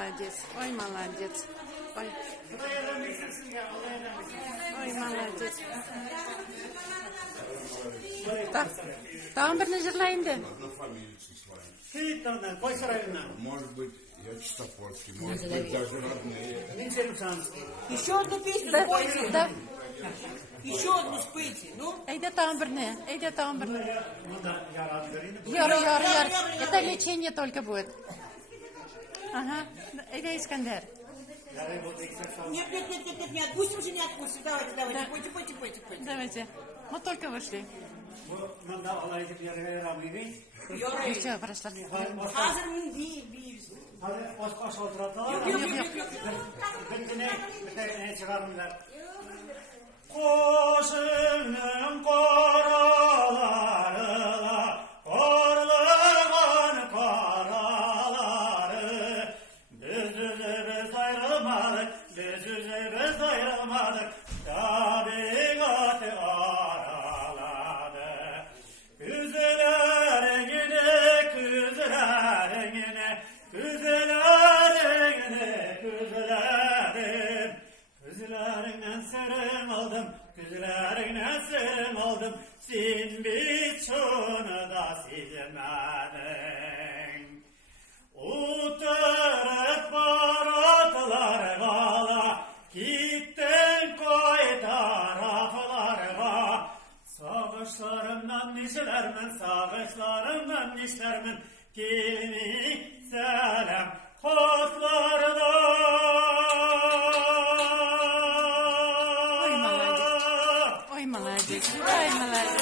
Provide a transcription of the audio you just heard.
молодец, ой, молодец. Ой, ой, молодец. Tamam bir жырлайынды. Может быть, я Чистопольский, может быть, даже родные. Еще одну песню спойте. Да. Еще одну спойте. Ну? Eyde tamam birine, eyde tamam birine. Yarı. Это лечение только будет. Ага, eyde İskender. Нет, не отпустим же, не отпустим. Давайте, пойте. Давайте. Мы только вышли. Все, прошла. Hazır mı değil. Hadi baş oturalım. Bir çıkarımlar. Koşunun koralarına, korluğun koraları. Biz ayrılmadık, tabiat araları. Güzlerinden serim aldım, sen bir çoğunu da silmedin. Oturup baratlar kala, gittin koy taraflarga. Sağışlarımdan nişlermin, gelini selam kotlarda. Молодец. Ай, молодец.